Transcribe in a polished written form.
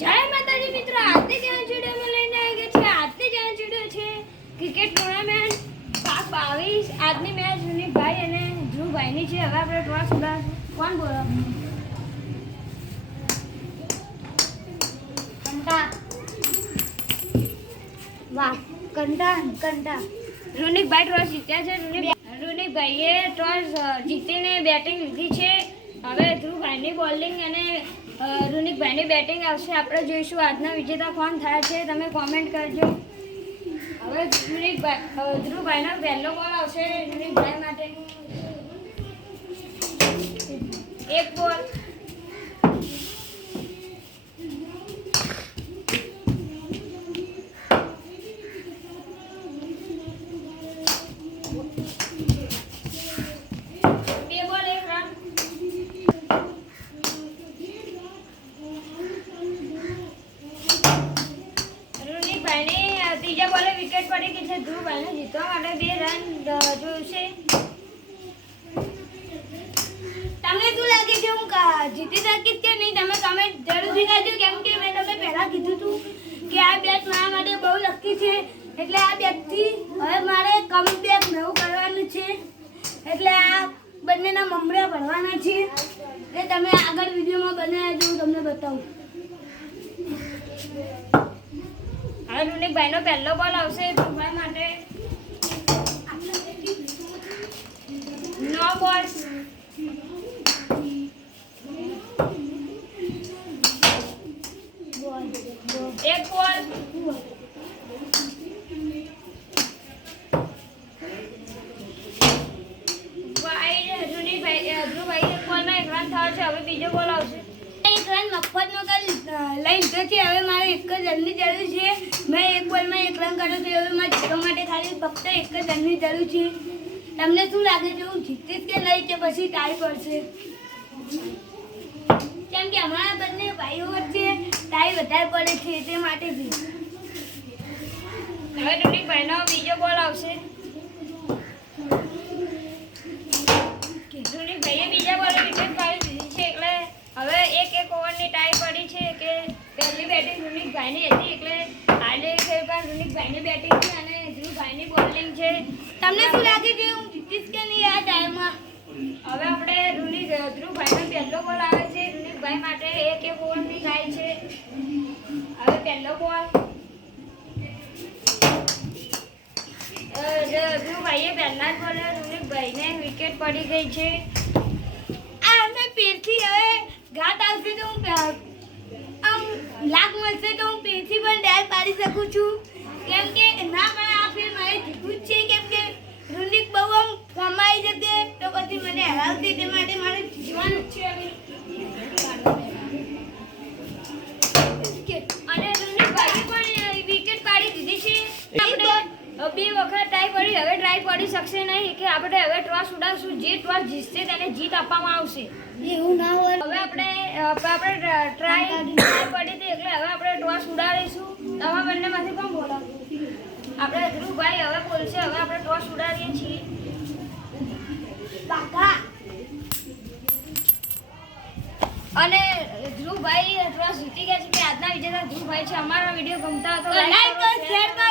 જય માતાજી મિત્રો, આજની જ્યાં વિડીયોમાં લઈને આવી ગયા છે. આજની જ્યાં વિડીયો છે ક્રિકેટ ટુર્નામેન્ટ ભાગ 22. આજની મેચ વિનીતભાઈ અને ધ્રુવભાઈની છે. હવે આપણે ટોસ ઉડાડશું. કોણ બોલો? કંટા. વાહ, કંટા. રૂનિકભાઈ ટોસ જીત્યા છે. રૂનિકભાઈએ ટોસ જીતીને બેટિંગ લીધી છે. હવે ધ્રુવભાઈની બોલિંગ અને રૂનિકભાઈની બેટિંગ આવશે. આપણે જોઈશું આજના વિજેતા કોણ થાય છે. તમે કોમેન્ટ કરજો. હવે ધ્રુવભાઈનો પહેલો બોલ આવશે રૂનિકભાઈ માટે. એક બોલ. ત્રીજા બોલે વિકેટ પડી ગઈ છે. ધ્રુવભાઈને જીતવા માટે 2 રન જોઈશે. તમને શું લાગે છે હું જીતી શકીશ કે નહીં? તમે કમેન્ટ જરૂરથી કરજો. કેમ કે મેં તમને પહેલા કીધું હતું કે આ બેટ મારા માટે બહુ લકી છે. એટલે આ બેટથી હવે મારે કમબેક નવું કરવાનું છે. એટલે આ બંનેના મમરા ભરવાના છે. એટલે તમે આગળ વિડીયોમાં બનાવ્યા જો હું તમને બતાવું. હવે રૂનિકભાઈનો પહેલો બોલ આવશે ધ્રુવભાઈ માટે. નો બોલ. એક બોલ. ધ્રુવભાઈ એક બોલમાં 1 રન થયો છે. હવે બીજો બોલ આવશે. એક રન મફતનો લઈ લીધો છે. હવે મારે એક જ રનની જરૂર છે. મેં એક બોલમાં 1 રન કર્યો છે. હવે મારે જીતવા માટે ખાલી ફક્ત એક જ રનની જરૂર છે. તમને શું લાગે છે હું જીતીશ કે નહીં, કે પછી ટાઈ પડશે? કેમ કે અમારા બંને ભાઈઓ વચ્ચે ટાઈ વધારે પડે છે તે માટે બી. હવે રૂનિકભાઈનો બીજો બોલ આવશે. રૂનિકભાઈએ બીજા બોલે વિકેટ પાડી દીધી છે. એટલે હવે એક ઓવરની ટાઈ પડી છે કે પહેલી બેટિંગ રૂનિકભાઈની હતી. એટલે આજે ખેલકાર રૂનિકભાઈની બેટિંગ છે અને ધ્રુવભાઈની બોલિંગ છે. તમને શું લાગે છે હું જીતીશ કે નહીં આ ટાઈમમાં? હવે આપણે ધ્રુવભાઈનો પહેલો બોલ આવે છે. રૂનિકભાઈ માટે એક ઓવરની થાય છે. હવે પહેલો બોલ. ધ્રુવભાઈએ પહેલા જ બોલે રૂનિકભાઈને વિકેટ પડી ગઈ છે. આ અમે પેરથી હવે ઘાટ આવશે તો હું આમ લાગ મળશે તો હું પેરથી પણ ડાયર પાડી શકું છું. કેમ કે ના મને આ ફિલ્મ મારે જીતવું જ છે. કેમ કે રૂનિક બહુ આમ કમાઈ જશે તો પછી મને હરાવશે. તે માટે મારે જીવવાનું જ છે. અને રૂનિકભાઈએ પણ વિકેટ પાડી દીધી છે. આપણે 2 વખત ટ્રાય પડી. હવે ટ્રાય પડી શકશે નહીં કે આપણે હવે ટોસ ઉડાવશું. જે ટોસ જીતશે તેને જીત આપવામાં આવશે. એવું ના હોય. હવે આપણે ટ્રાય પડી હતી એટલે હવે આપણે ટોસ ઉડાડીશું. તમે બંનેમાંથી કોણ બોલો? આપણે ધ્રુવભાઈ હવે બોલશે. હવે આપણે ટોસ ઉડાડીએ છીએ. કાકા અને ધ્રુવભાઈ ટોસ જીતી ગયા છે. કે આજના વિજેતા ધ્રુવભાઈ છે. અમારો વિડીયો ગમતા હોય તો લાઈક કરો, શેર કરો.